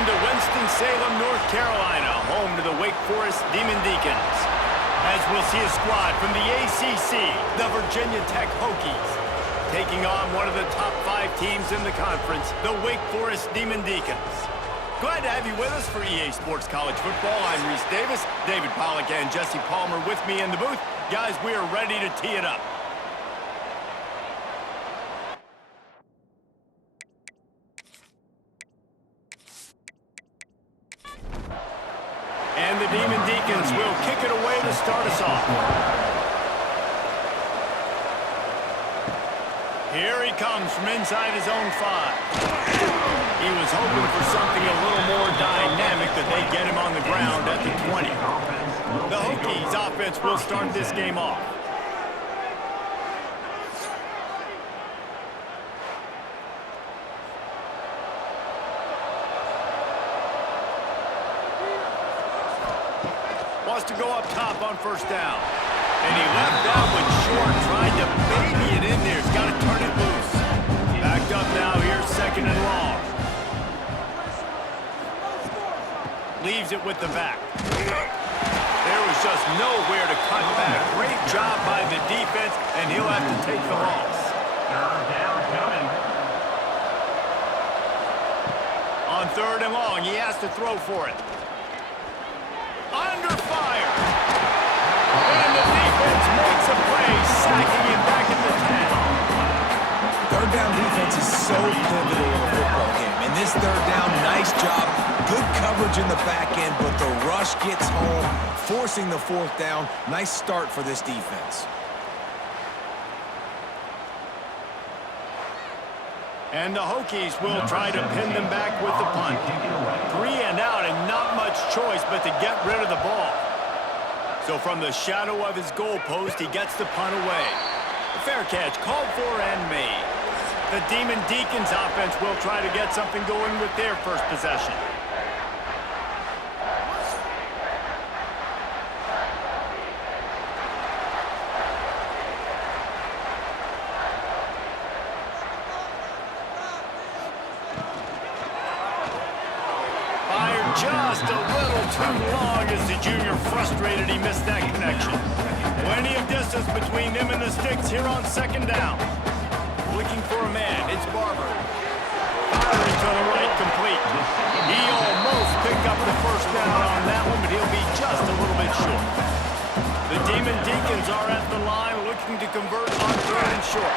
Welcome to Winston-Salem, North Carolina, home to the Wake Forest Demon Deacons. As we'll see a squad from the ACC, the Virginia Tech Hokies, taking on one of the top 5 teams in the conference, the Wake Forest Demon Deacons. Glad to have you with us for EA Sports College Football. I'm Reese Davis, David Pollack and Jesse Palmer with me in the booth. Guys, we are ready to tee it up. And the Demon Deacons will kick it away to start us off. Here he comes from inside his own 5. He was hoping for something a little more dynamic that they get him on the ground at the 20. The Hokies offense will start this game off. Wants to go up top on first down. And he left that one short, tried to baby it in there. He's got to turn it loose. Backed up now here, second and long. Leaves it with the back. There was just nowhere to cut back. Great job by the defense, and he'll have to take the loss. On third and long, he has to throw for it. Under fire. And the defense makes a play, sacking him back at the 10. Third down defense is so pivotal in a football game. In this third down, nice job. Good coverage in the back end, but the rush gets home, forcing the fourth down. Nice start for this defense. And the Hokies will try to pin them back with the punt. 3 and out and not much choice but to get rid of the ball. So from the shadow of his goalpost, he gets the punt away. A fair catch called for and made. The Demon Deacons offense will try to get something going with their first possession. Just a little too long as the junior frustrated he missed that connection. Plenty of distance between him and the sticks here on second down. Looking for a man, it's Barber. Firing to the right, complete. He almost picked up the first down on that one, but he'll be just a little bit short. The Demon Deacons are at the line looking to convert on third and short.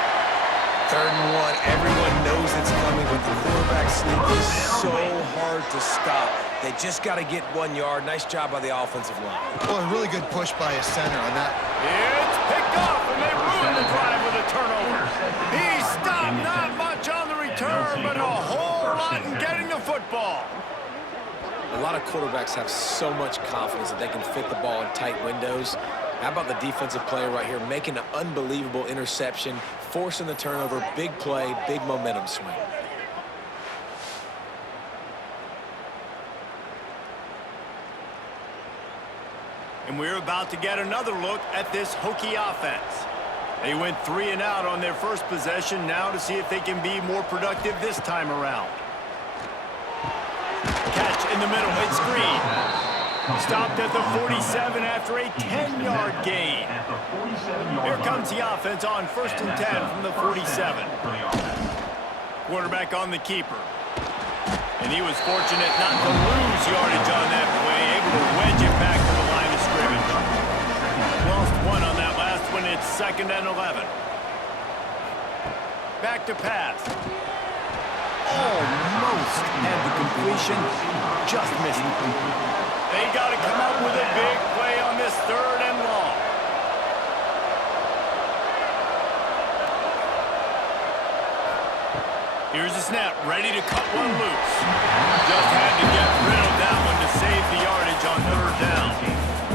Third and 1, everyone knows it's coming, but the quarterback sneak is so hard to stop. They just got to get 1 yard. Nice job by the offensive line. Well, a really good push by his center on that. It's picked off, and they ruin the drive with a turnover. He stopped, not much on the return, but a whole lot in getting the football. A lot of quarterbacks have so much confidence that they can fit the ball in tight windows. How about the defensive player right here making an unbelievable interception, forcing the turnover, big play, big momentum swing. And we're about to get another look at this Hokie offense. They went 3 and out on their first possession, now to see if they can be more productive this time around. Catch in the middle, it's screen. Stopped at the 47 after a 10-yard gain. Here comes the offense on first and 10 from the 47. Quarterback on the keeper. And he was fortunate not to lose yardage on that play, able to wedge it back to the line of scrimmage. Lost 1 on that last one, it's second and 11. Back to pass. Almost had the completion, just missed it. They got to come up with a big play on this third and long. Here's the snap, ready to cut one loose. Just had to get rid of that one to save the yardage on third down.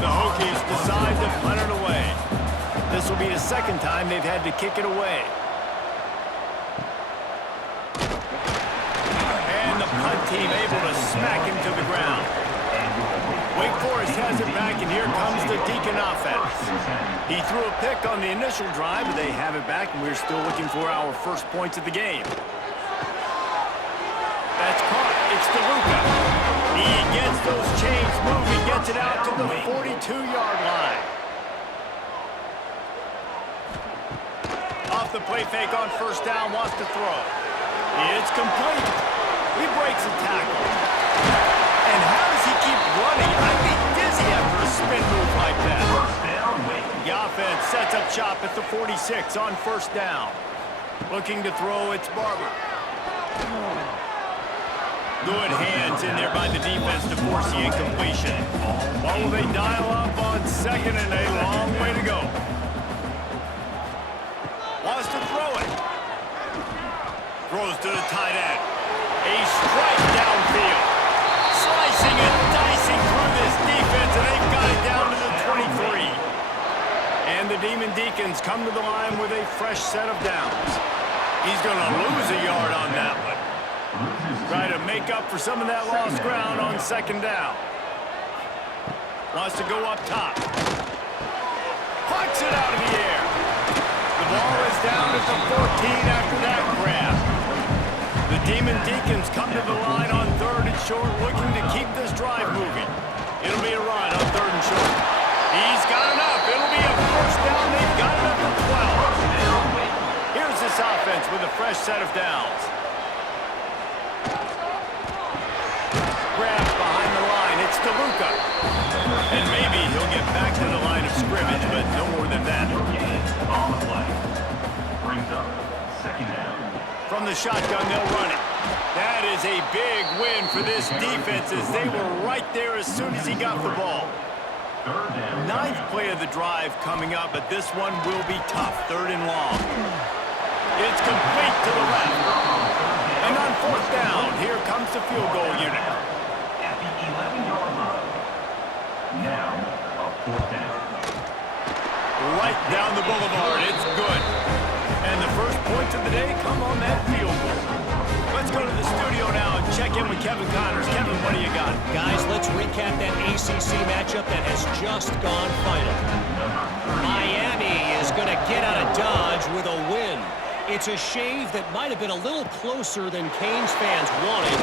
The Hokies decide to punt it away. This will be the second time they've had to kick it away. And the punt team able to smack him to the ground. Wake Forest has it back, and here comes the Deacon offense. He threw a pick on the initial drive, but they have it back, and we're still looking for our first points of the game. That's caught. It's DeLuca. He gets those chains moving, gets it out to the 42-yard line. Off the play fake on first down, wants to throw. It's complete. He breaks a tackle. And how does he keep running? I'd be dizzy after a spin move like that. The offense sets up shop at the 46 on first down. Looking to throw, it's Barber. Good hands in there by the defense to force the incompletion. Oh, they dial up on second and a long way to go. Wants to throw it. Throws to the tight end. A strike downfield. Slicing and dicing through this defense, and they've got it down to the 23. And the Demon Deacons come to the line with a fresh set of downs. He's going to lose a yard on that one. Try to make up for some of that lost ground on second down. Wants to go up top. Pucks it out of the air. The ball is down at the 14 after that grab. The Demon Deacons come to the line on third and short, looking to keep this drive moving. It'll be a run on third and short. He's got enough. It'll be a first down. They've got it up to 12. Here's this offense with a fresh set of downs. Grabs behind the line. It's DeLuca. And maybe he'll get back to the line of scrimmage, but no more than that. On the play. Brings up second down. From the shotgun, they'll run it. That is a big win for this defense as they were right there as soon as he got the ball. Ninth play of the drive coming up, but this one will be tough. Third and long. It's complete to the left. And on fourth down, here comes the field goal unit. At the 11-yard line. Now, a fourth down. Right down the boulevard. It's good. And the first points of the day come on that field goal. Let's go to the studio now and check in with Kevin Connors. Kevin, what do you got? Guys, let's recap that ACC matchup that has just gone final. Miami is going to get out of Dodge with a win. It's a shave that might have been a little closer than Canes fans wanted,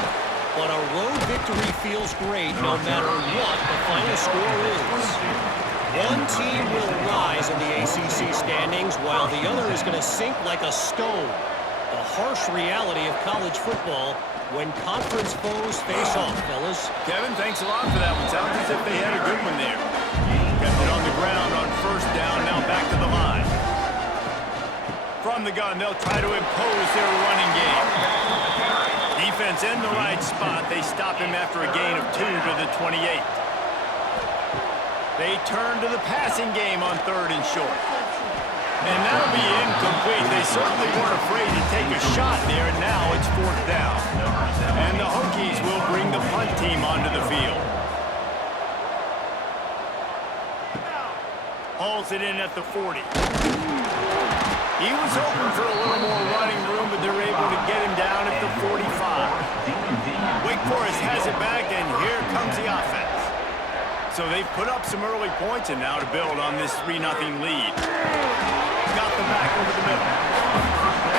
but a road victory feels great no matter what the final score is. One team will rise in the ACC standings while the other is going to sink like a stone. The harsh reality of college football when conference foes face off, fellas. Kevin, thanks a lot for that one. Sounds as if they had a good one there. Kept it on the ground on first down, now back to the line. From the gun, they'll try to impose their running game. Defense in the right spot. They stop him after a gain of 2 to the 28. They turn to the passing game on third and short. And that'll be incomplete. They certainly weren't afraid to take a shot there, and now it's fourth down. And the Hokies will bring the punt team onto the field. Hauls it in at the 40. He was hoping for a little more running room, but they're able to get him down at the 45. Wake Forrest has it back, and here comes the offense. So they've put up some early points, and now to build on this 3-0 lead. Got them back over the middle.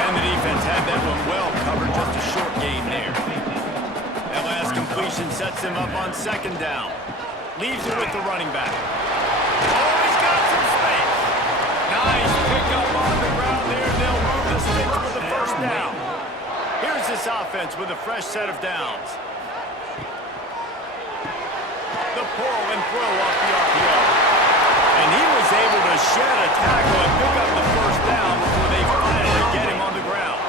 And the defense had that one well covered, just a short gain there. That last completion sets him up on second down. Leaves it with the running back. Oh, he's got some space. Nice pickup on the ground there. They'll move the sticks for the first down. Here's this offense with a fresh set of downs. The pull and throw off the RPO. And he was able to shed a tackle and pick up the first down before they finally get him on the ground.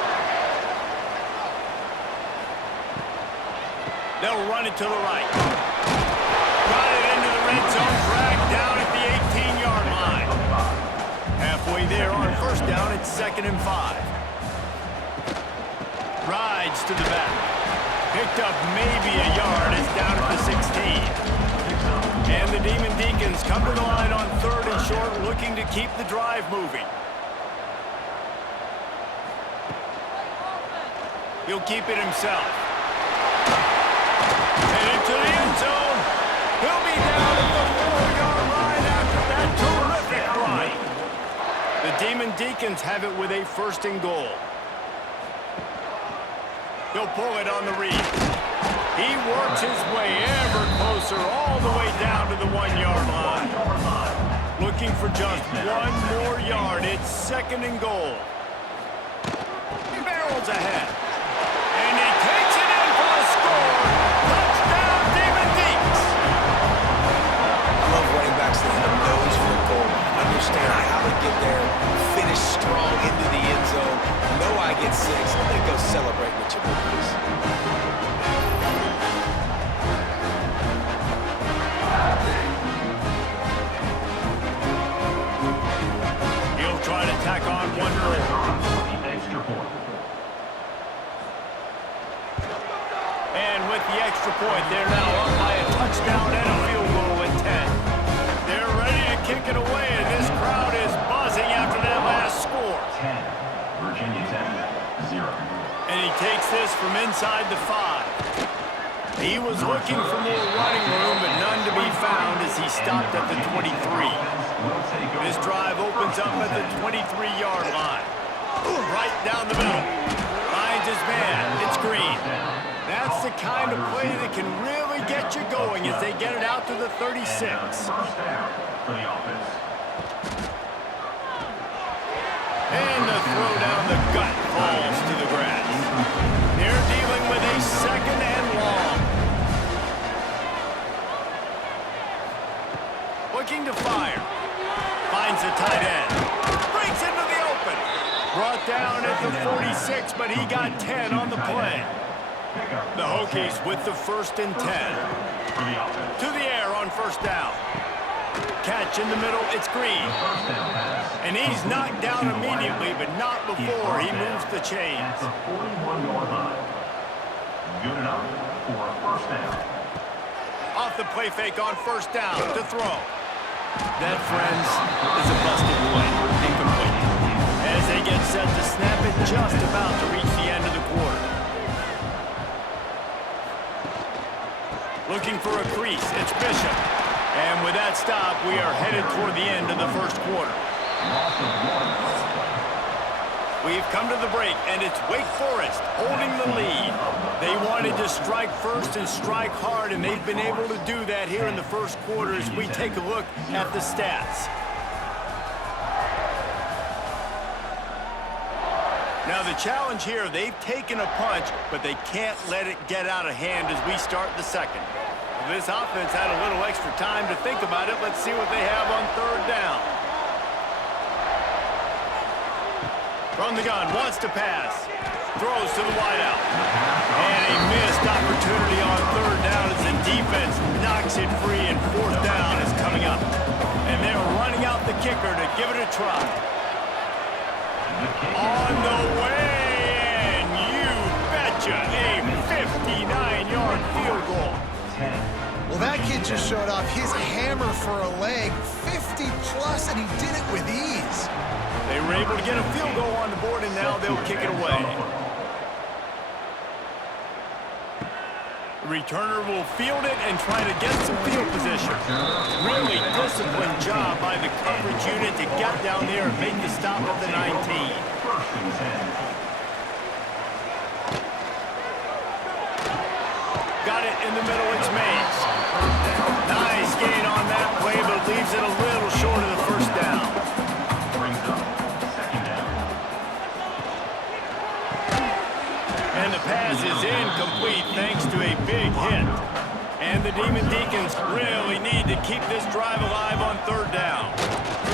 They'll run it to the right. Got it into the red zone, dragged down at the 18-yard line. Halfway there on first down, it's 2nd and 5. Rides to the back. Picked up maybe a yard. It's down at the 16. And the Demon Deacons come to the line on third and short, looking to keep the drive moving. He'll keep it himself. And into the end zone. He'll be down at the 4-yard line after that terrific run. The Demon Deacons have it with a 1st and goal. He'll pull it on the read. He works his way ever closer all the way down to the 1-yard line. Looking for just one more yard. It's 2nd and goal. He barrels ahead. And he takes it in for a score. Touchdown, Demon Deeks. I love running backs that have a nose for the goal line. Understand how to get there, finish strong into the end zone. Know I get 6, and then go celebrate with your boys. He'll try to tack on one more. And with the extra point, they're now up by a touchdown and a field goal at 10. They're ready to kick it away, and this crowd is buzzing after that last score. 10. Virginia 10, 0. And he takes this from inside the 5. He was looking for more running room, but none to be found as he stopped at the 23. This drive opens up at the 23-yard line. Right down the middle. Finds his man. It's Green. That's the kind of play that can really get you going as they get it out to the 36. First down for the offense. And the throw down the gut falls to the grass. They're dealing with a 2nd and long. Looking to fire. Finds the tight end. Breaks into the open. Brought down at the 46, but he got 10 on the play. The Hokies with the 1st and 10. To the air on 1st down. Catch in the middle, it's Green. And he's knocked down immediately, but not before he moves the chains. At the 41-yard line. Good enough for a 1st down. Off the play fake on 1st down to throw. That, friends, is a busted play. Incomplete. As they get set to snap it, just about to reach the end of the quarter. Looking for a crease, it's Bishop. And with that stop, we are headed toward the end of the 1st quarter. We've come to the break, and it's Wake Forrest holding the lead. They wanted to strike first and strike hard, and they've been able to do that here in the 1st quarter as we take a look at the stats. Now the challenge here, they've taken a punch, but they can't let it get out of hand as we start the 2nd. This offense had a little extra time to think about it. Let's see what they have on 3rd down. From the gun, wants to pass. Throws to the wideout. And a missed opportunity on 3rd down as the defense knocks it free, and 4th down is coming up. And they're running out the kicker to give it a try. On the way, and you betcha, a 59-yard field goal. Well, that kid just showed off his hammer for a leg, 50-plus, and he did it with ease. They were able to get a field goal on the board, and now they'll kick it away. The returner will field it and try to get some field position. Really disciplined job by the coverage unit to get down there and make the stop at the 19. Got it in the middle, it's Mays. Nice gain on that play, but leaves it a little short of the 1st down. And the pass is incomplete thanks to a big hit. And the Demon Deacons really need to keep this drive alive on 3rd down.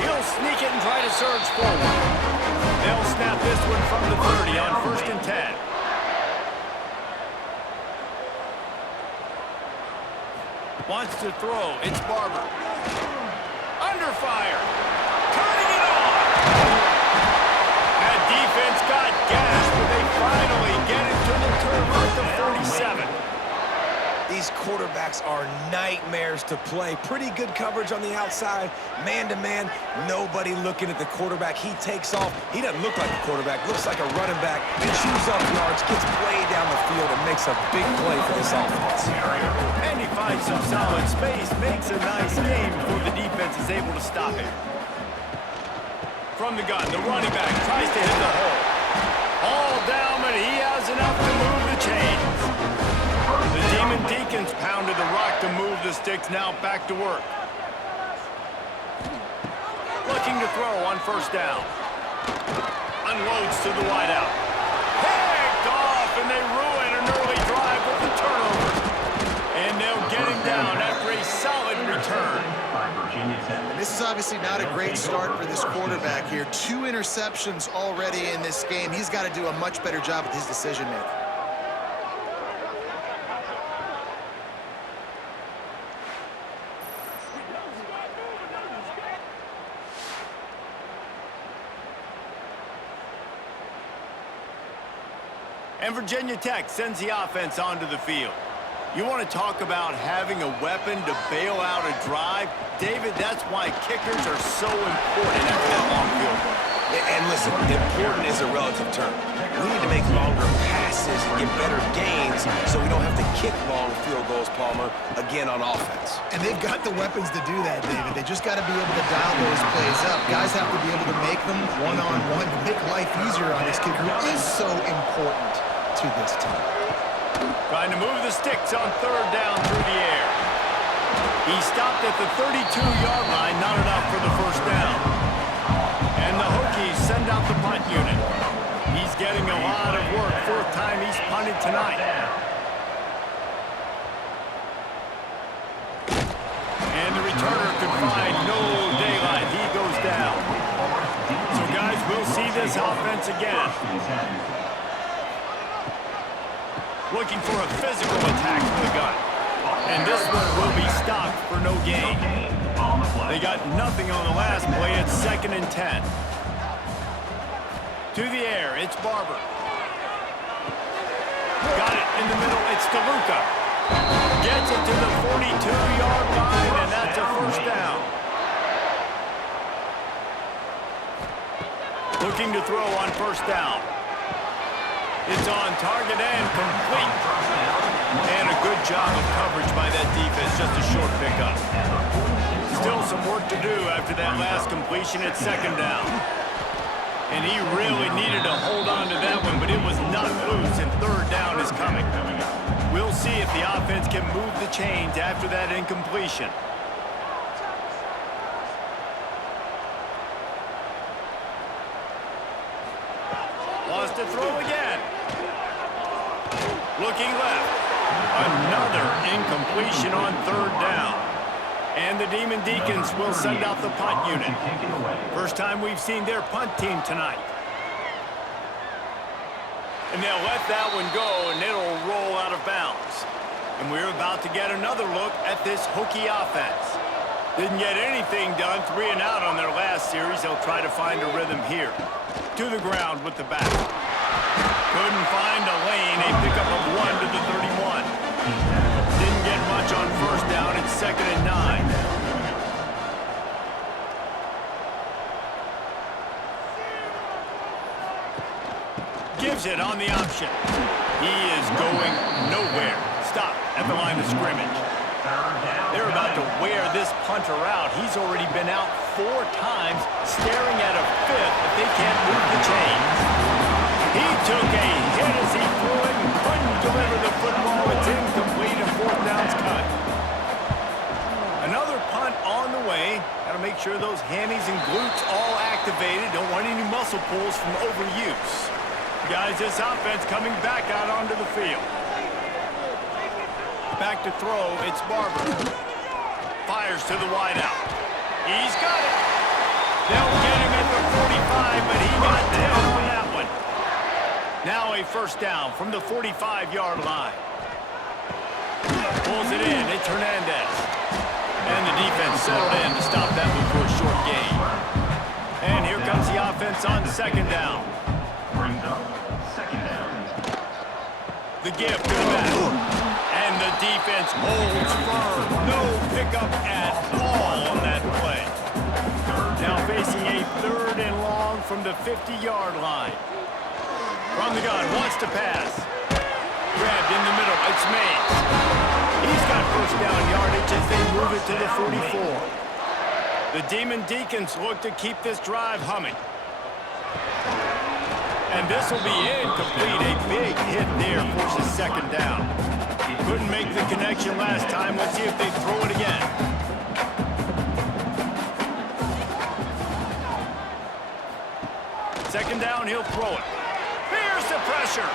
He'll sneak it and try to surge forward. They'll snap this one from the 30 on 1st and 10. Wants to throw. It's Barber. Under fire. Turning it on. That defense got gas, but they finally get it to the turf at the 47. These quarterbacks are nightmares to play. Pretty good coverage on the outside. Man-to-man, nobody looking at the quarterback. He takes off. He doesn't look like a quarterback. Looks like a running back. He chews up yards, gets way down the field, and makes a big play for this offense. And he finds some solid space, makes a nice game before the defense is able to stop it. From the gun, the running back tries to hit the hole. All down, but he has enough to move the chains. The Demon Deacons pounded the rock to move the sticks, now back to work. Looking to throw on first down. Unloads to the wideout. Picked off, and they ruin an early drive with the turnover. And they'll get him down after a solid return. And this is obviously not a great start for this quarterback here. 2 interceptions already in this game. He's got to do a much better job with his decision-making. And Virginia Tech sends the offense onto the field. You want to talk about having a weapon to bail out a drive? David, that's why kickers are so important after that long field goal. And listen, important is a relative term. We need to make longer passes and get better gains so we don't have to kick long field goals, Palmer, again on offense. And they've got the weapons to do that, David. They just got to be able to dial those plays up. Guys have to be able to make them one-on-one to make life easier on this kicker, who is so important to this team. Trying to move the sticks on third down through the air. He stopped at the 32-yard line, not enough for the first down. And the Hokies send out the punt unit. He's getting a lot of work, 4th time he's punted tonight. And the returner could find no daylight. He goes down. So guys, we'll see this offense again. Looking for a physical attack from the gun. And this one will be stopped for no gain. They got nothing on the last play. It's 2nd and 10. To the air, it's Barber. Got it in the middle, it's DeLuca. Gets it to the 42-yard line, and that's a first down. Looking to throw on first down. It's on target and complete. And a good job of coverage by that defense, just a short pickup. Still some work to do after that last completion at 2nd down. And he really needed to hold on to that one, but it was not loose, and 3rd down is coming. We'll see if the offense can move the chains after that incompletion. Lost to throw again. Looking left. Another incompletion on 3rd down. And the Demon Deacons will send out the punt unit. First time we've seen their punt team tonight. And they'll let that one go, and it'll roll out of bounds. And we're about to get another look at this Hokie offense. Didn't get anything done, 3 and out on their last series. They'll try to find a rhythm here. To the ground with the back. Couldn't find a lane. A pickup of 1 to the 31. Didn't get much on first down. It's 2nd and 9. Gives it on the option. He is going nowhere. Stop at the line of scrimmage. They're about to wear this punter out. He's already been out 4 times, staring at a 5th if they can't move the chains. He took a hit as he threw it and couldn't deliver the football. It's incomplete, and 4th down's cut. Another punt on the way. Got to make sure those hammies and glutes all activated. Don't want any muscle pulls from overuse. Guys, this offense coming back out onto the field. Back to throw, it's Barber. Fires to the wideout. He's got it. They'll get him at the 45, but he got 10 on that one. Now a first down from the 45-yard line. Pulls it in, it's Hernandez. And the defense settled in to stop that one for a short gain. And here comes the offense on 2nd down. The give to the back. And the defense holds firm. No pickup at all on that play. Now facing a 3rd and long from the 50-yard line. From the gun, wants to pass. Grabbed in the middle, it's Mays. He's got first down yardage as they move it to the 44. The Demon Deacons look to keep this drive humming. And this will be incomplete. A big hit there forces 2nd down. Couldn't make the connection last time. Let's see if they throw it again. Second down, he'll throw it. Here's the pressure.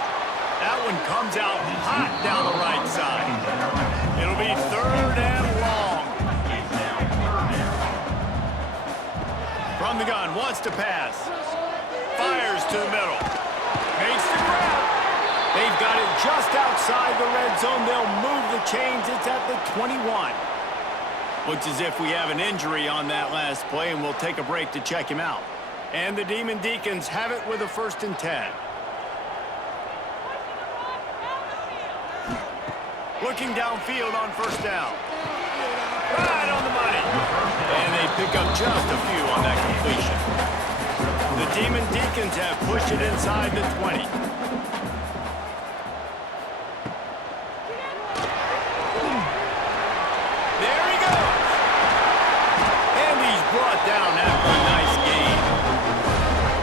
That one comes out hot down the right side. It'll be 3rd and long. From the gun, wants to pass. Fires to the middle. Makes the grab. They've got it just outside the red zone. They'll move the chains. It's at the 21. Looks as if we have an injury on that last play, and we'll take a break to check him out. And the Demon Deacons have it with a 1st and 10. Looking downfield on 1st down. Right on the money. And they pick up just a few on that completion. The Demon Deacons have pushed it inside the 20. There he goes. And he's brought down after a nice gain.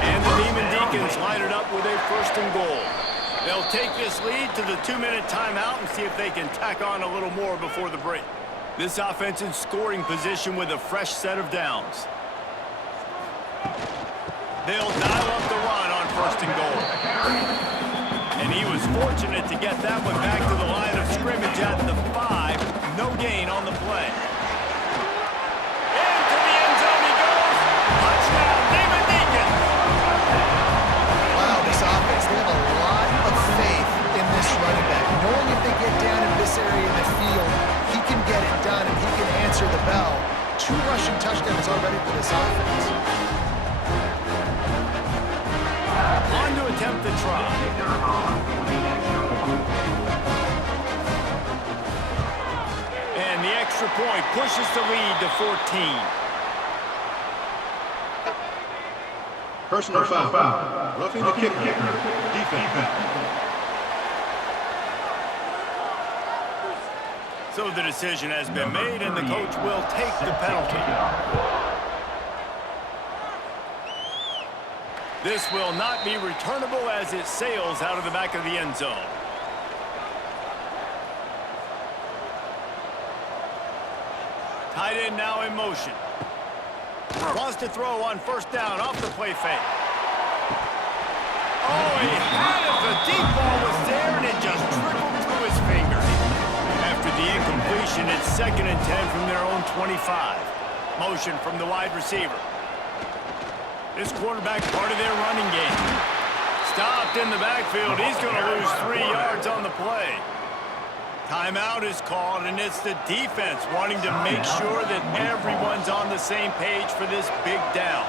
And the Demon Deacons line it up with a 1st and goal. They'll take this lead to the 2-minute timeout and see if they can tack on a little more before the break. This offense in scoring position with a fresh set of downs. They'll dial up the run on 1st and goal. And he was fortunate to get that one back to the line of scrimmage at the 5. No gain on the play. Into the end zone he goes. Touchdown, Demon Deacons. Wow, this offense, they have a lot of faith in this running back. Knowing if they get down in this area of the field, he can get it done and he can answer the bell. 2 rushing touchdowns already for this offense. On to attempt the try. And the extra point pushes the lead to 14. Personal foul. Roughing the kicker. Defense. So the decision has been made, and the coach will take the penalty. This will not be returnable as it sails out of the back of the end zone. Tight end now in motion. Wants to throw on 1st down off the play fake. Oh, he had it. The deep ball was there, and it just trickled through his fingers. After the incompletion, it's 2nd and 10 from their own 25. Motion from the wide receiver. This quarterback part of their running game. Stopped in the backfield. He's going to lose 3 yards on the play. Timeout is called, and it's the defense wanting to make sure that everyone's on the same page for this big down.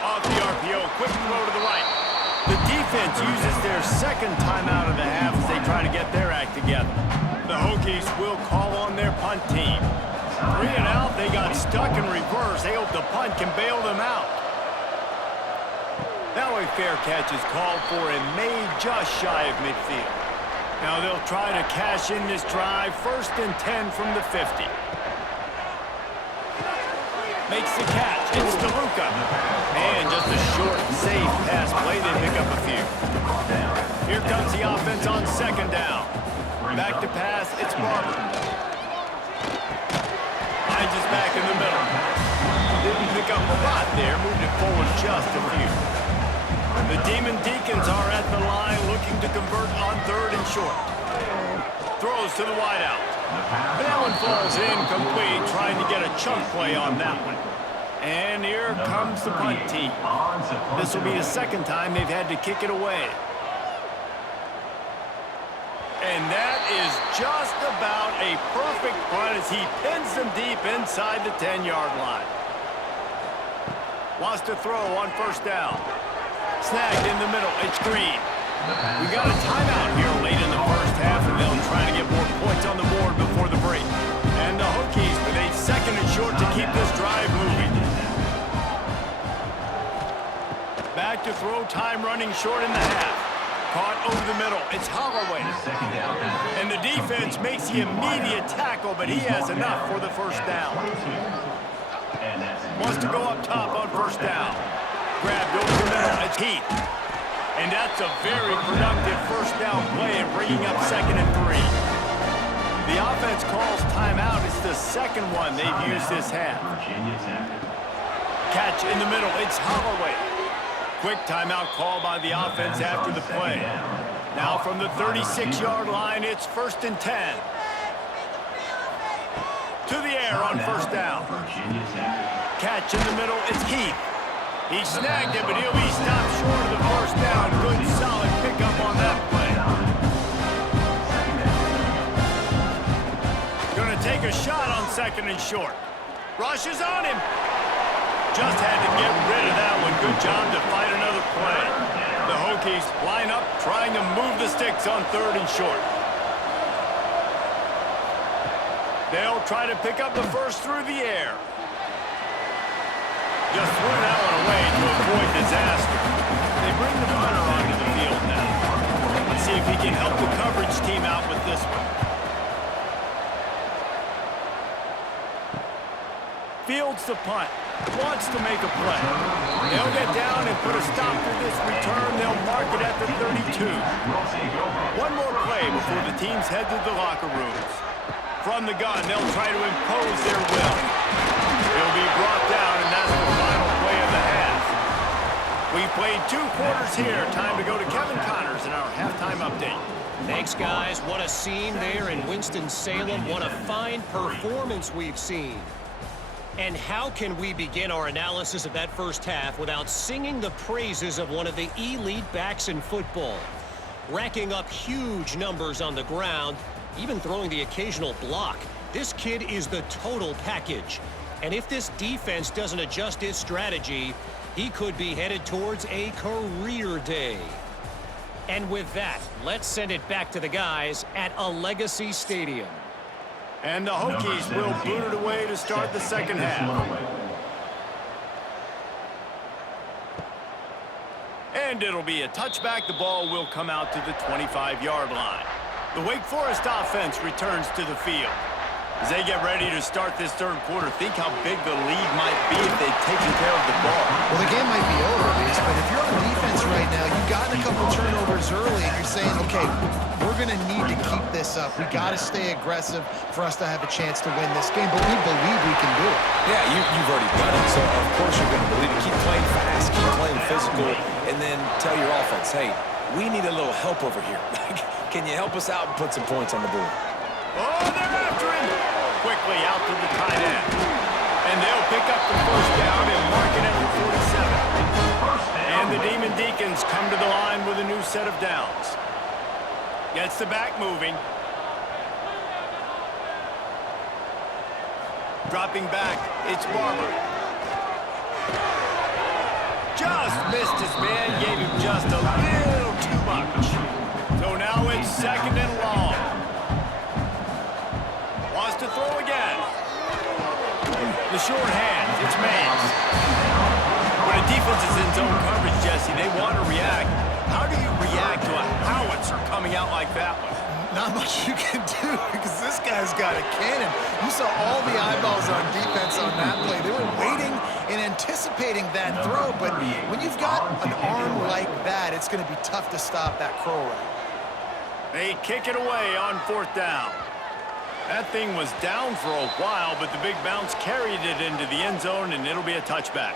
Off the RPO, quick throw to the right. The defense uses their 2nd timeout of the half as they try to get their act together. The Hokies will call on their punt team. 3 and out, they got stuck in reverse. They hope the punt can bail them out. Now a fair catch is called for and made just shy of midfield. Now they'll try to cash in this drive. 1st and 10 from the 50. Makes the catch. It's DeLuca. And just a short, safe pass play. They pick up a few. Here comes the offense on 2nd down. Back to pass. It's Barber. Finds his back in the middle. Didn't pick up a lot there. Moved it forward just a few. The Demon Deacons are at the line looking to convert on 3rd and short. Throws to the wideout. That one falls incomplete, trying to get a chunk play on that one. And here comes the punt team. This will be the 2nd time they've had to kick it away. And that is just about a perfect punt as he pins them deep inside the 10-yard line. Wants to throw on 1st down. Snagged in the middle. It's Green. We got a timeout here late in the 1st half, and they'll try to get more points on the board before the break. And the Hokies with a 2nd and short to keep this drive moving. Back to throw, time running short in the half. Caught over the middle. It's Holloway. And the defense makes the immediate tackle, but he has enough for the 1st down. Wants to go up top on first down. Grabbed over the middle. It's Heath. And that's a very productive first down play and bringing up 2nd and 3. The offense calls timeout. It's the second one they've used this half. Catch in the middle. It's Holloway. Quick timeout call by the offense after the play. Now from the 36-yard line, it's 1st and 10. To the air on first down. Catch in the middle. It's Heath. He snagged it, but he'll be stopped short of the first down. Good, solid pickup on that play. Going to take a shot on 2nd and short. Rush is on him. Just had to get rid of that one. Good job to fight another play. The Hokies line up, trying to move the sticks on 3rd and short. They'll try to pick up the first through the air. Just threw that one away to avoid disaster. They bring the punter onto the field now. Let's see if he can help the coverage team out with this one. Fields the punt. Wants to make a play. They'll get down and put a stop to this return. They'll mark it at the 32. One more play before the teams head to the locker rooms. From the gun, they'll try to impose their will. He'll be brought down, and that's the final play of the half. We've played 2 quarters here. Time to go to Kevin Connors in our halftime update. Thanks, guys. What a scene there in Winston-Salem. What a fine performance we've seen. And how can we begin our analysis of that first half without singing the praises of one of the elite backs in football? Racking up huge numbers on the ground, even throwing the occasional block. This kid is the total package. And if this defense doesn't adjust its strategy, he could be headed towards a career day. And with that, let's send it back to the guys at a Legacy Stadium. And the Hokies will boot it away to start the second half. And it'll be a touchback. The ball will come out to the 25-yard line. The Wake Forest offense returns to the field. As they get ready to start this third quarter, think how big the lead might be if they've taken care of the ball. Well, the game might be over, Reese, but if you're on defense right now, you've gotten a couple turnovers early, and you're saying, okay, we're going to need to keep this up. We got to stay aggressive for us to have a chance to win this game, but we believe we can do it. Yeah, you've already done it, so of course you're going to believe it. Keep playing fast, keep playing physical, and then tell your offense, hey, we need a little help over here. Can you help us out and put some points on the board? Oh, they're after him! Quickly out to the tight end. And they'll pick up the first down and mark it at the 47. And the Demon Deacons come to the line with a new set of downs. Gets the back moving. Dropping back, it's Barber. Just missed his man, gave him just a little too much. So now it's 2nd and long. Wants to throw again. The short hands, it's Mays. When a defense is in zone coverage, Jesse, they want to react. How do you react to a howitzer coming out like that one? Not much you can do because this guy's got a cannon. You saw all the eyeballs on defense on that play. They were waiting and anticipating that throw, but when you've got an arm like that, it's going to be tough to stop that crow right. They kick it away on 4th down. That thing was down for a while, but the big bounce carried it into the end zone, and it'll be a touchback.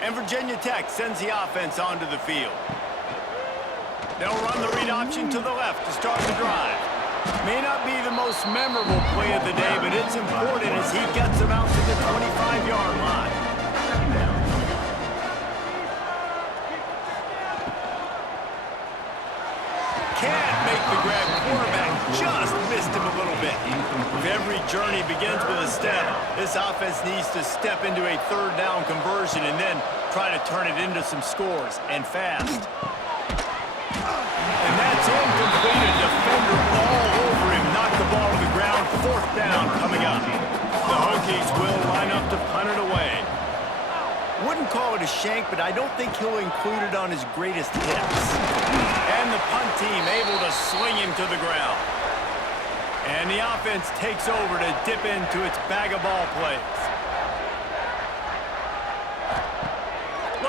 And Virginia Tech sends the offense onto the field. They'll run the read option to the left to start the drive. May not be the most memorable play of the day, but it's important as he gets them out to the 25-yard line. Can't make the grab. Quarterback just missed him a little bit. If every journey begins with a step, this offense needs to step into a 3rd down conversion and then try to turn it into some scores, and fast. And that's incomplete. A defender all over him. Knocked the ball to the ground. 4th down coming up. The Hokies will line up to punt it away. Wouldn't call it a shank, but I don't think he'll include it on his greatest hits. And the punt team able to sling him to the ground. And the offense takes over to dip into its bag of ball plays.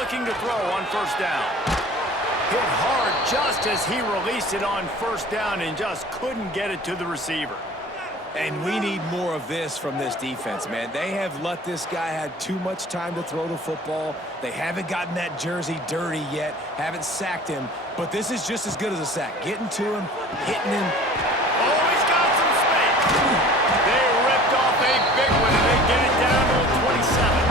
Looking to throw on first down. Hit hard just as he released it on first down and just couldn't get it to the receiver. And we need more of this from this defense, man. They have let this guy have too much time to throw the football. They haven't gotten that jersey dirty yet, haven't sacked him. But this is just as good as a sack. Getting to him, hitting him. Oh, he's got some space. They ripped off a big one, and they get it down to the 27.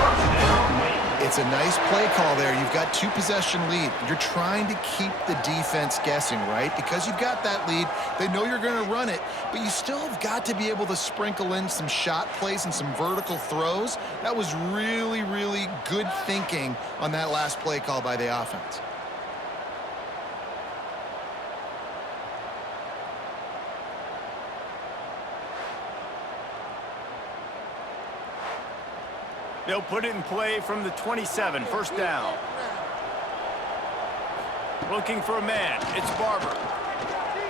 It's a nice play call there. You've got 2-possession lead. You're trying to keep the defense guessing, right? Because you've got that lead, they know you're going to run it, but you still have got to be able to sprinkle in some shot plays and some vertical throws. That was really, really good thinking on that last play call by the offense. They'll put it in play from the 27, first down. Looking for a man, it's Barber.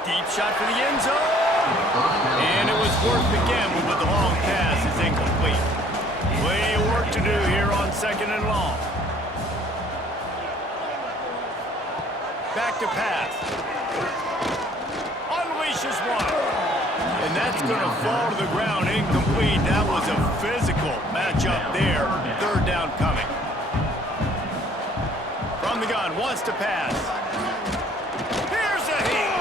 Deep shot for the end zone. And it was worth the gamble, but the long pass is incomplete. Plenty of work to do here on second and long. Back to pass. Unleashes one. And that's going to fall to the ground incomplete. That was a physical matchup there. Third down coming. From the gun, wants to pass. Here's a hit.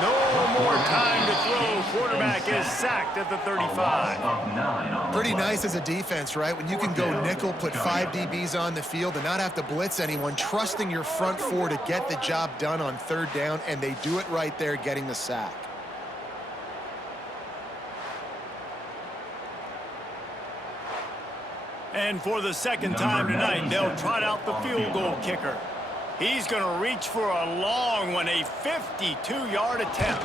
No more time to throw. Quarterback is sacked at the 35. Pretty nice as a defense, right? When you can go nickel, put 5 DBs on the field and not have to blitz anyone, trusting your front four to get the job done on third down, and they do it right there, getting the sack. And for the second time tonight, they'll trot out the field goal kicker. He's going to reach for a long one, a 52-yard attempt.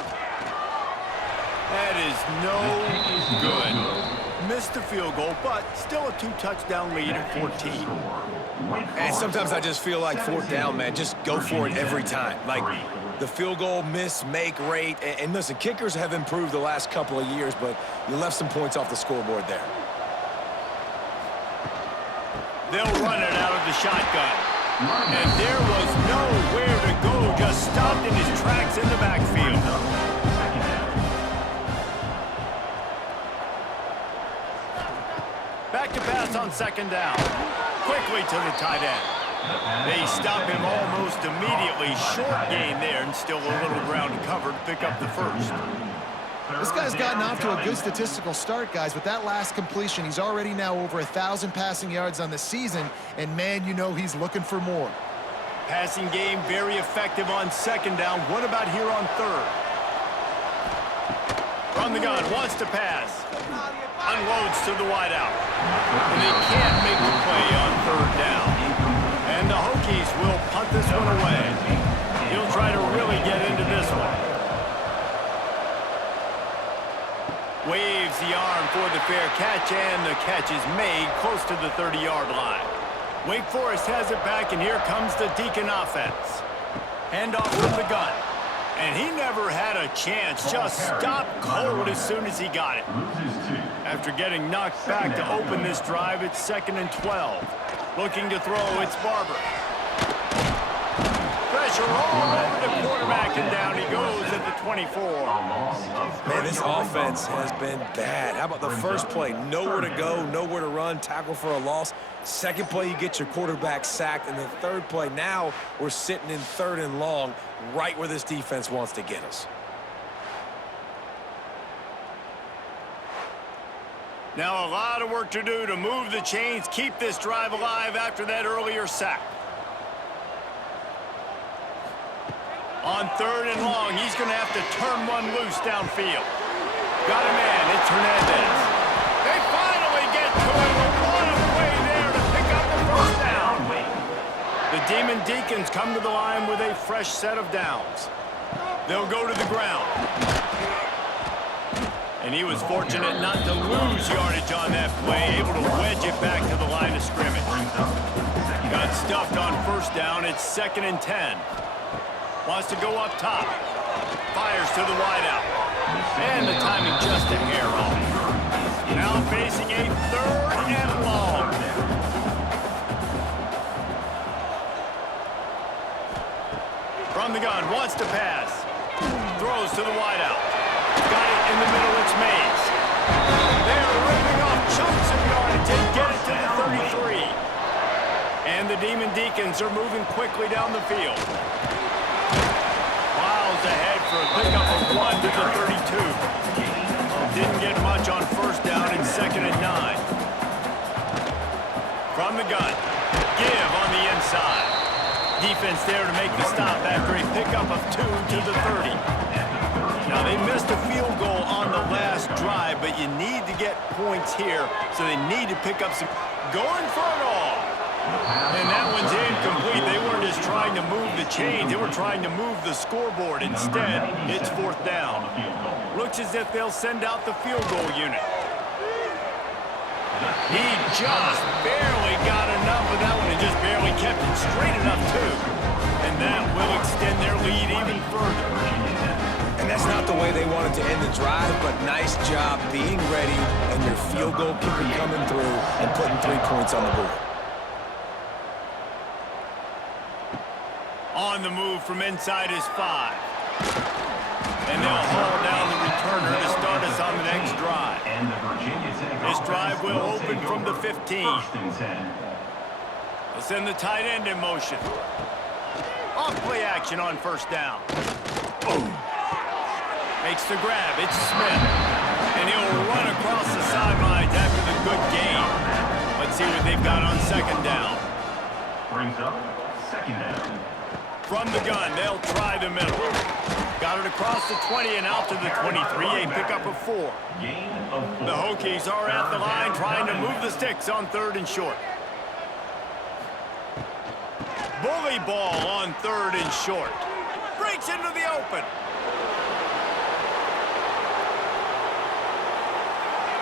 That is no good. Missed the field goal, but still a 2-touchdown lead at 14. And sometimes I just feel like fourth down, man. Just go for it every time. Like the field goal miss, make rate. And listen, kickers have improved the last couple of years, but you left some points off the scoreboard there. They'll run it out of the shotgun. And there was nowhere to go, just stopped in his tracks in the backfield. Back to pass on second down. Quickly to the tight end. They stop him almost immediately. Short gain there, and still a little ground to cover to pick up the first. This guy's gotten off to a good statistical start, guys. With that last completion, he's already now over 1,000 passing yards on the season, and man, you know he's looking for more. Passing game very effective on second down. What about here on third? From the gun, wants to pass. Unloads to the wideout. And they can't make the play on third down. And the Hokies will punt this one away. He'll try to really get into this one. Waves the arm for the fair catch, and the catch is made close to the 30-yard line. Wake Forest has it back, and here comes the Deacon offense. Handoff from the gun. And he never had a chance, just stopped cold as soon as he got it. After getting knocked back to open this drive, it's 2nd and 12. Looking to throw, it's Barber. Pressure all over the quarterback, and down he goes at the 24. Man, this offense has been bad. How about the first play? Nowhere to go, nowhere to run, tackle for a loss. Second play, you get your quarterback sacked. And the third play, now we're sitting in 3rd and long, right where this defense wants to get us. Now a lot of work to do to move the chains, keep this drive alive after that earlier sack. On 3rd and long, he's going to have to turn one loose downfield. Got a man, it's Hernandez. They finally get to him. What a play there to pick up the first down. The Demon Deacons come to the line with a fresh set of downs. They'll go to the ground. And he was fortunate not to lose yardage on that play, able to wedge it back to the line of scrimmage. Got stuffed on first down, it's 2nd and 10. Wants to go up top. Fires to the wideout. And the timing just a hair off. Now facing a 3rd and long. to pass. Throws to the wideout. Got it in the middle. It's Mays. They're ripping off chunks of yardage and get it to the 33. And the Demon Deacons are moving quickly down the field. Miles ahead for a pickup of 1 to the 32. Didn't get much on first down in 2nd and 9. From the gun. Give on the inside. Defense there to make the stop after a pickup of 2 to the 30. Now, they missed a field goal on the last drive, but you need to get points here, so they need to pick up some... Going for it all. And that one's incomplete. They weren't just trying to move the chains. They were trying to move the scoreboard. Instead, it's 4th down. Looks as if they'll send out the field goal unit. He just barely got enough of that one and just barely kept it straight enough, too. And that will extend their lead even further. And that's not the way they wanted to end the drive, but nice job being ready and your field goal kicker coming through and putting 3 points on the board. On the move from inside is 5. And they'll haul down the returner to start us on the next drive. This drive will open from the 15. They'll send the tight end in motion. Off play action on first down. Makes the grab. It's Smith. And he'll run across the sidelines after the good gain. Let's see what they've got on 2nd down. Brings up 2nd down. From the gun, they'll try the middle. Got it across the 20 and out to the 23, a pickup of 4. The Hokies are at the line trying to move the sticks on 3rd and short. Bully ball on 3rd and short. Breaks into the open.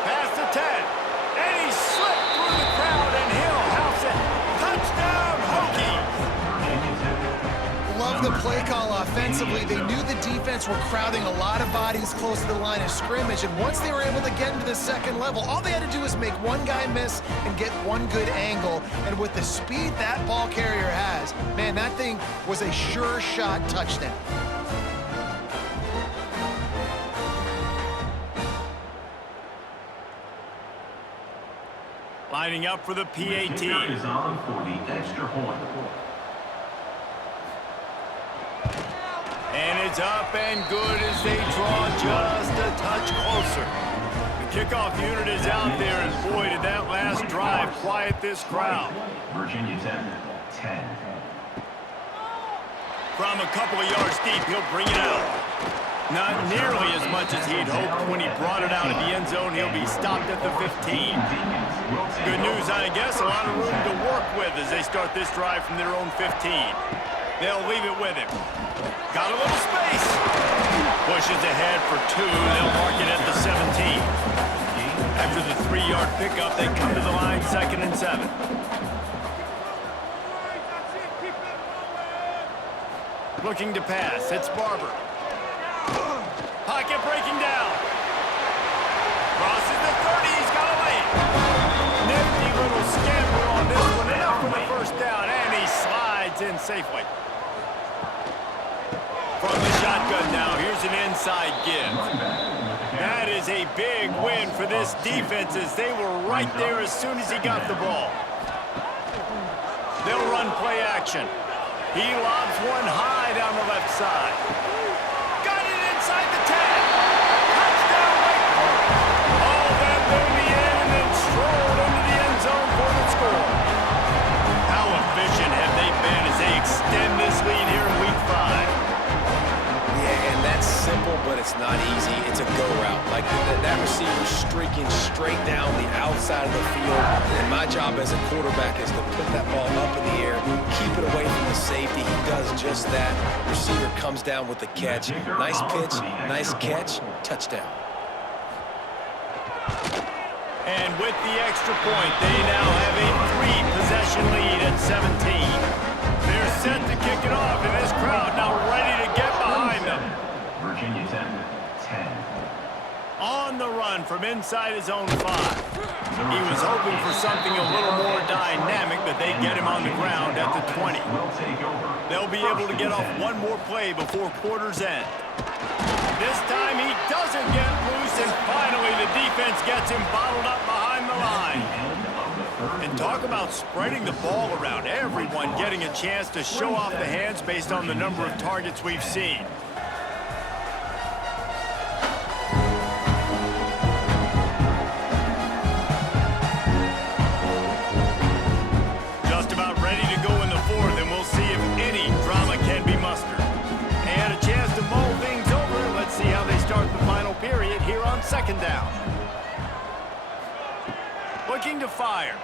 Pass to 10. And he slipped through the crowd and he'll house it. Touchdown, Hokies! Love the play call offensively. They knew the defense were crowding a lot of bodies close to the line of scrimmage, and once they were able to get into the 2nd level, all they had to do was make one guy miss and get one good angle. And with the speed that ball carrier has, man, that thing was a sure shot touchdown. Lining up for the PAT. Is on for the extra point. And it's up and good as they draw just a touch closer. The kickoff unit is out there, and boy, did that last drive quiet this crowd. Virginia Tech, 10. From a couple of yards deep, he'll bring it out. Not nearly as much as he'd hoped when he brought it out of the end zone. He'll be stopped at the 15. Good news, I guess, a lot of room to work with as they start this drive from their own 15. They'll leave it with him. Got a little space. Pushes ahead for 2. They'll mark it at the 17. After the 3-yard pickup, they come to the line 2nd and 7. Looking to pass. It's Barber. Pocket breaking down. Crosses the 30. He's got a lane. Nifty little scamper on this one. Enough for the first down. And he slides in safely. From the shotgun now, here's an inside give. That is a big win for this defense as they were right there as soon as he got the ball. They'll run play action. He lobs one high down the left side. Got it inside the 10. Touchdown, Wake Forrest. All that near the end and then strolled into the end zone for the score. How efficient have they been as they extend this lead here in Week 5? And that's simple, but it's not easy. It's a go route. Like that receiver streaking straight down the outside of the field. And my job as a quarterback is to put that ball up in the air, keep it away from the safety. He does just that. Receiver comes down with the catch. Nice pitch, nice catch, touchdown. And with the extra point, they now have a 3-possession lead at 17. They're set to kick it off, and this crowd now ready to get behind them. Virginia Tech, 10. On the run from inside his own 5. He was hoping for something a little more dynamic, but they get him on the ground at the 20. They'll be able to get off one more play before quarter's end. This time he doesn't get loose, and finally the defense gets him bottled up behind the line. And talk about spreading the ball around. Everyone getting a chance to show off the hands based on the number of targets we've seen. Just about ready to go in the fourth, and we'll see if any drama can be mustered. And a chance to mull things over. Let's see how they start the final period here on second down. Looking to fire.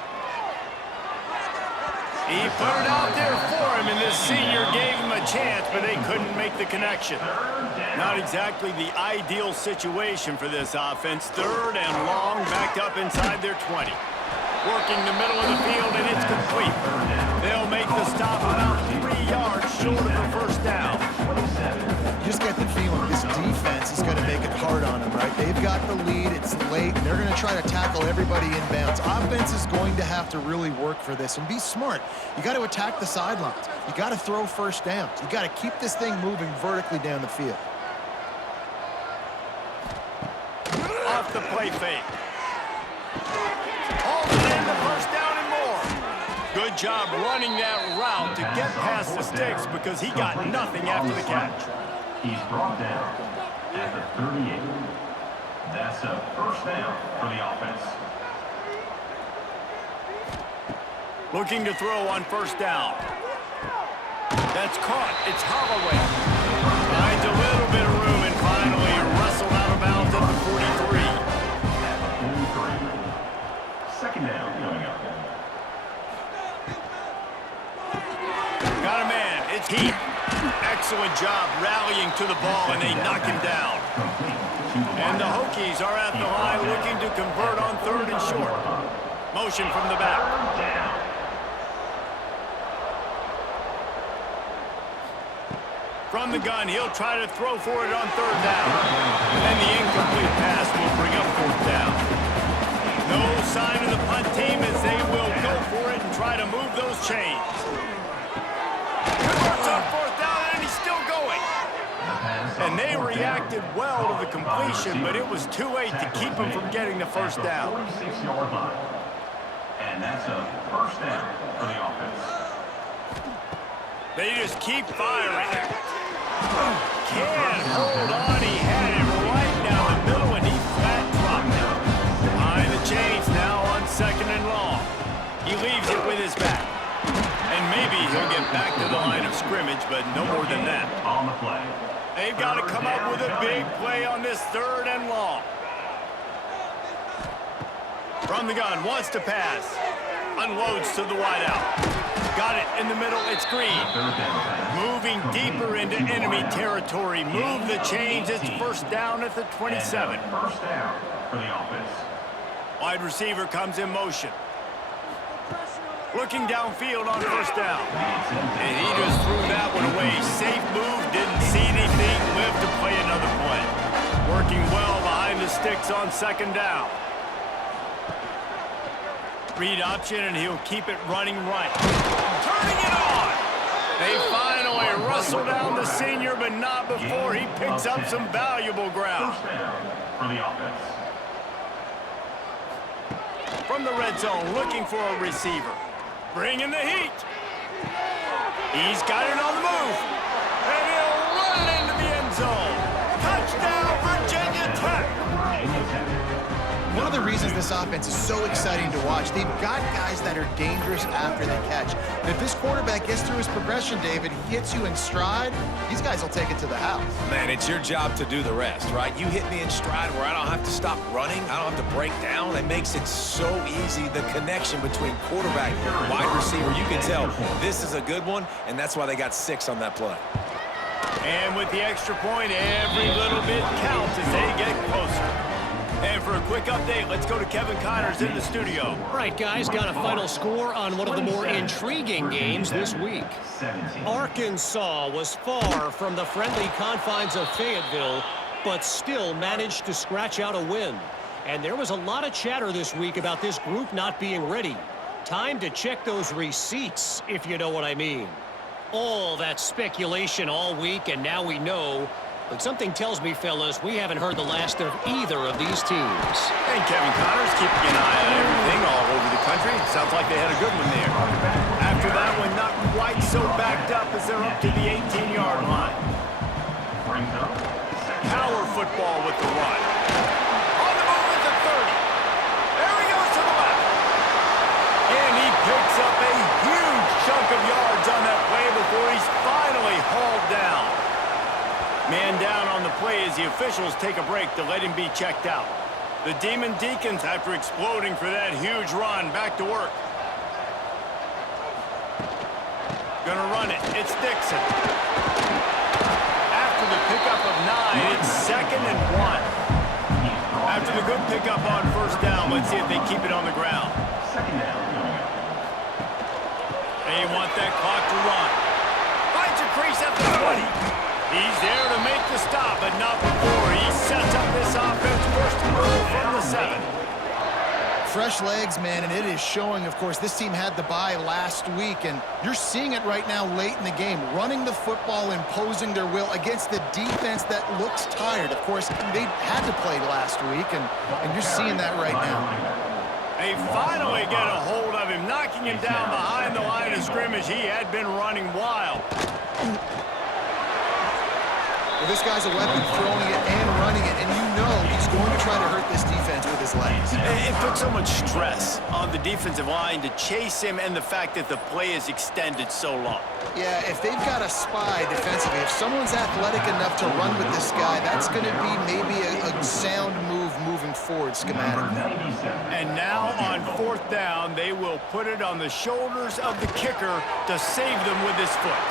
He put it out there for him, and this senior gave him a chance, but they couldn't make the connection. Not exactly the ideal situation for this offense. Third and long, backed up inside their 20. Working the middle of the field, and it's complete. They'll make the stop about 3 yards short of the first down. You just get the feeling this defense is going to make it hard on them, right? They've got the lead. It's late. They're going to try to tackle everybody inbounds. Offense is going to have to really work for this and be smart. You got to attack the sidelines. You got to throw first downs. You got to keep this thing moving vertically down the field. Off the play fake. Holds it in the first down and more. Good job running that route to get past the sticks because he got nothing after the catch. He's brought down at the 38. That's a first down for the offense. Looking to throw on first down. That's caught. It's Holloway. Finds a little bit of room and finally wrestled out of bounds at the 43. At the 43. Second down coming up. Got a man. It's Heath. Excellent job rallying to the ball, and they knock him down. And the Hokies are at the line looking to convert on third and short. Motion from the back. From the gun, he'll try to throw for it on third down. And the incomplete pass will bring up fourth down. No sign of the punt team as they will go for it and try to move those chains. Converts on fourth down, and he's still going. And they reacted well to the completion, but it was too late to keep him from getting the first down. 46-yard line. And that's a first down for the offense. They just keep firing. Can't hold on. He had it right down the middle, and he flat dropped it. Behind the chains now on second and long. He leaves it with his back. And maybe he'll get back to the line of scrimmage, but no more than that. On the play. They've got to come up with a big play on this third and long. From the gun, wants to pass. Unloads to the wideout. Got it in the middle, it's Green. Moving deeper into enemy territory. Move the chains, it's first down at the 27. First down for the offense. Wide receiver comes in motion. Looking downfield on first down. And he just threw that one away. Safe move, didn't see anything, lived to play another play. Working well behind the sticks on second down. Read option, and he'll keep it running right. Turning it on! They finally wrestle down the senior, but not before he picks up some valuable ground. First down for the offense. From the red zone, looking for a receiver. Bringing the heat. He's got it on the move. And he'll run it into the end zone. Touchdown, Virginia Tech. One of the reasons this offense is so exciting to watch, they've got guys that are dangerous after the catch. And if this quarterback gets through his progression, David, he hits you in stride, these guys will take it to the house. Man, it's your job to do the rest, right? You hit me in stride where I don't have to stop running. I don't have to break down. It makes it so easy. The connection between quarterback and wide receiver, you can tell this is a good one, and that's why they got 6 on that play. And with the extra point, every little bit counts as they get closer. And for a quick update, let's go to Kevin Connors in the studio. All right, guys, got a final score on one of the more intriguing games this week. Arkansas was far from the friendly confines of Fayetteville, but still managed to scratch out a win. And there was a lot of chatter this week about this group not being ready. Time to check those receipts, if you know what I mean. All that speculation all week, and now we know. But something tells me, fellas, we haven't heard the last of either of these teams. And Kevin Connors keeping an eye on everything all over the country. Sounds like they had a good one there. After that one, not quite so backed up as they're up to the 18-yard line. Power football with the run. On the move at the 30. There he goes to the left. And he picks up a huge chunk of yards on that play before he's finally hauled down. Man down on the play as the officials take a break to let him be checked out. The Demon Deacons, after exploding for that huge run, back to work. Gonna run it. It's Dixon. After the pickup of 9, it's 2nd and 1. After the good pickup on first down, let's see if they keep it on the ground. They want that clock to run. Finds a crease at the 20. He's there to make the stop, but not before he sets up this offense first and goal from the 7. Fresh legs, man, and it is showing, of course, this team had the bye last week, and you're seeing it right now late in the game, running the football, imposing their will against the defense that looks tired. Of course, they had to play last week, and you're seeing that right now. They finally get a hold of him, knocking him down behind the line of scrimmage. He had been running wild. Well, this guy's a weapon, throwing it and running it, and you know he's going to try to hurt this defense with his legs. It puts so much stress on the defensive line to chase him, and the fact that the play is extended so long. Yeah, if they've got a spy defensively, if someone's athletic enough to run with this guy, that's going to be maybe a sound move moving forward schematically. And now on 4th down, they will put it on the shoulders of the kicker to save them with his foot.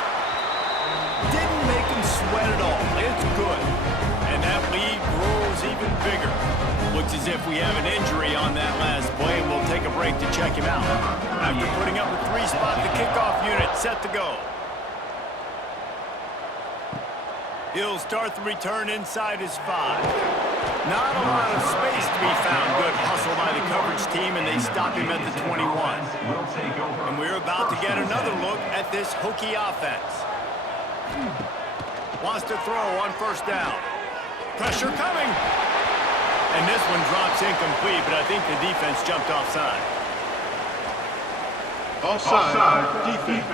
Didn't make him sweat at all. It's good. And that lead grows even bigger. Looks as if we have an injury on that last play, and we'll take a break to check him out. After putting up a 3-spot, the kickoff unit set to go. He'll start the return inside his 5. Not a lot of space to be found. Good hustle by the coverage team, and they stop him at the 21. And we're about to get another look at this Hokie offense. Wants to throw on first down. Pressure coming. And this one drops incomplete, but I think the defense jumped offside. Offside, defense.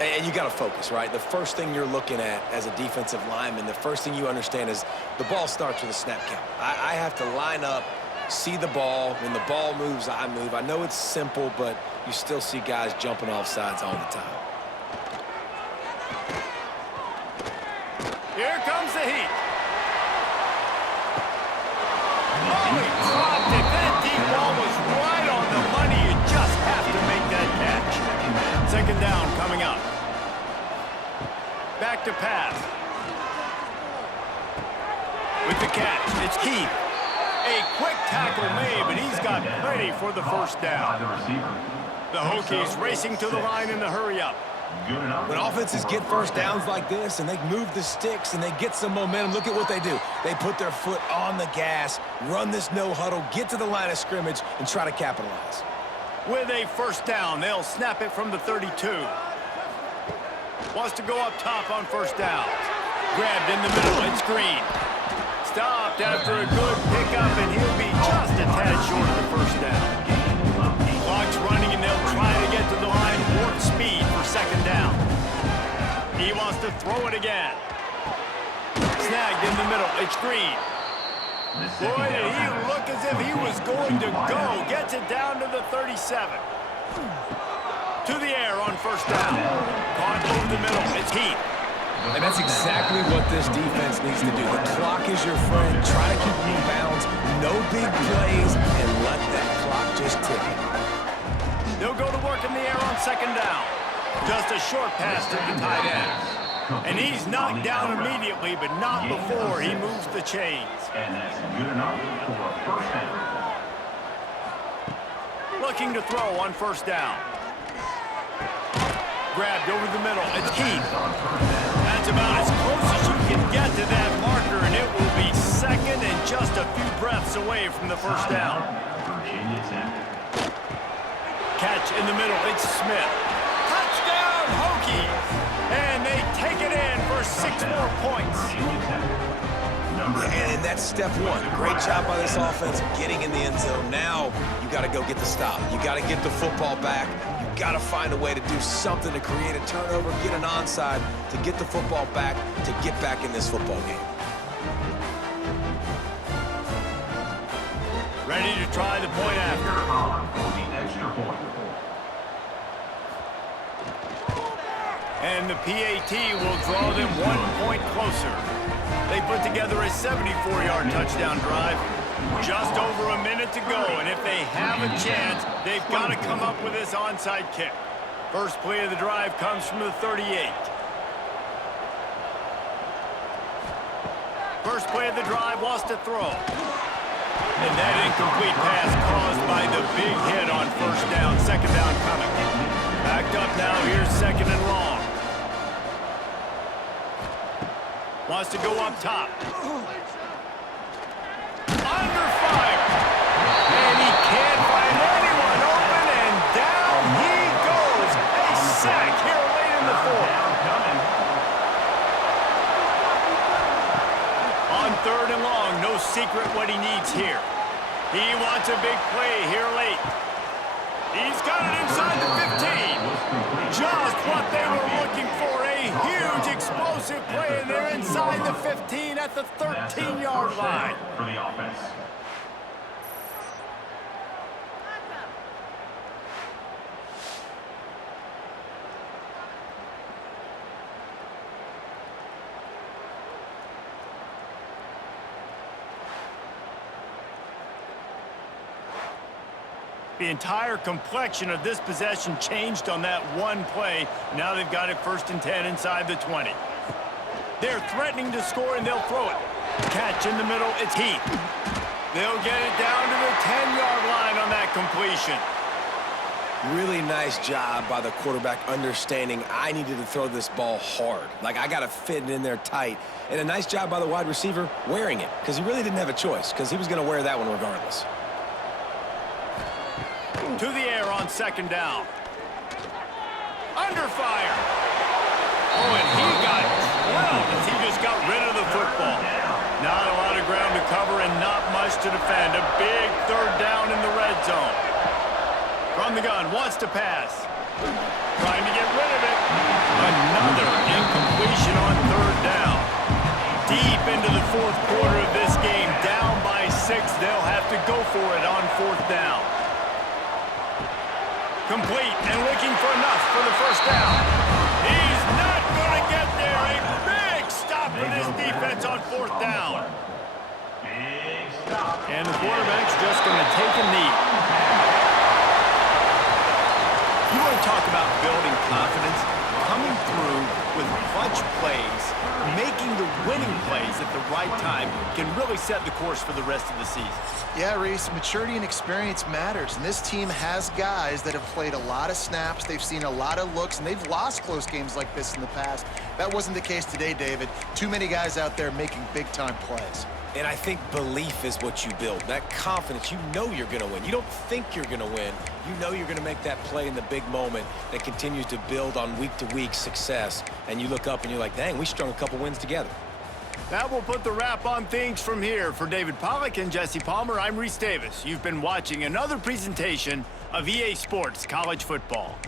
And you got to focus, right? The first thing you're looking at as a defensive lineman, the first thing you understand is the ball starts with a snap count. I have to line up, see the ball. When the ball moves, I move. I know it's simple, but you still see guys jumping off sides all the time. Here comes the heat. Oh, he dropped it. That deep ball was right on the money. You just have to make that catch. 2nd down coming up. Back to pass. With the catch, it's Keith. A quick tackle made, but he's got plenty for the first down. The Hokies racing to the line in the hurry-up. When offenses get first downs like this and they move the sticks and they get some momentum, look at what they do. They put their foot on the gas, run this no huddle, get to the line of scrimmage, and try to capitalize. With a first down, they'll snap it from the 32. Wants to go up top on first down. Grabbed in the middle, it's Green. Stopped after a good pickup, and he'll be just a tad short of the first down. Clock's running, and they'll try to get to the line warp speed for 2nd down. He wants to throw it again. Snagged in the middle, it's Green. Boy, did he look as if he was going to go. Gets it down to the 37. To the air on first down. Caught over the middle, it's Heath. And that's exactly what this defense needs to do. The clock is your friend. Try to keep them in bounds. No big plays, and let that clock just tick. They'll go to work in the air on 2nd down. Just a short pass to the tight end. And he's knocked down immediately, but not before he moves the chains. And that's good enough for a first down. Looking to throw on first down. Grabbed over the middle. It's Keith. That's about as close as you can get to that away from the first down. Virginia Tech. Catch in the middle. It's Smith. Touchdown, Hokies! And they take it in for 6 more points. Virginia Tech. Number 8. And that's step one. Great job by this offense getting in the end zone. Now you got to go get the stop. You got to get the football back. You got to find a way to do something to create a turnover, get an onside, to get the football back, to get back in this football game. Ready to try the point after. For the extra point. And the PAT will draw them 1 point closer. They put together a 74-yard touchdown drive. Just over a minute to go, and if they have a chance, they've got to come up with this onside kick. First play of the drive comes from the 38. First play of the drive wants to throw. And that incomplete pass caused by the big hit on first down. Second down coming. Backed up now. Here's second and long. Wants to go up top. Under fire. And he can't find anyone open, and down he goes. A sack here late in the fourth. On third and long, no secret what he needs here. He wants a big play here late. He's got it inside the 15. Just what they were looking for. A huge explosive play, and they're inside the 15 at the 13-yard line. For the offense. The entire complexion of this possession changed on that one play. Now they've got it 1st and 10 inside the 20. They're threatening to score, and they'll throw it. Catch in the middle, it's Heath. They'll get it down to the 10-yard line on that completion. Really nice job by the quarterback understanding I needed to throw this ball hard. Like, I got to fit it in there tight. And a nice job by the wide receiver wearing it, because he really didn't have a choice, because he was going to wear that one regardless. To the air on second down. Under fire. Oh, and he got drilled as he just got rid of the football. Not a lot of ground to cover and not much to defend. A big third down in the red zone. From the gun, wants to pass. Trying to get rid of it. Another incompletion on third down. Deep into the fourth quarter of this game, down by 6. They'll have to go for it on fourth down. Complete and looking for enough for the first down. He's not going to get there. A big stop for this defense on fourth down. Big stop. And the quarterback's just going to take a knee. You want to talk about building confidence? Coming through with clutch plays, making the winning plays at the right time can really set the course for the rest of the season. Yeah, Reese, maturity and experience matters, and this team has guys that have played a lot of snaps, they've seen a lot of looks, and they've lost close games like this in the past. That wasn't the case today, David. Too many guys out there making big-time plays. And I think belief is what you build. That confidence, you know you're going to win. You don't think you're going to win. You know you're going to make that play in the big moment that continues to build on week-to-week success. And you look up and you're like, dang, we strung a couple wins together. That will put the wrap on things from here. For David Pollack and Jesse Palmer, I'm Reese Davis. You've been watching another presentation of EA Sports College Football.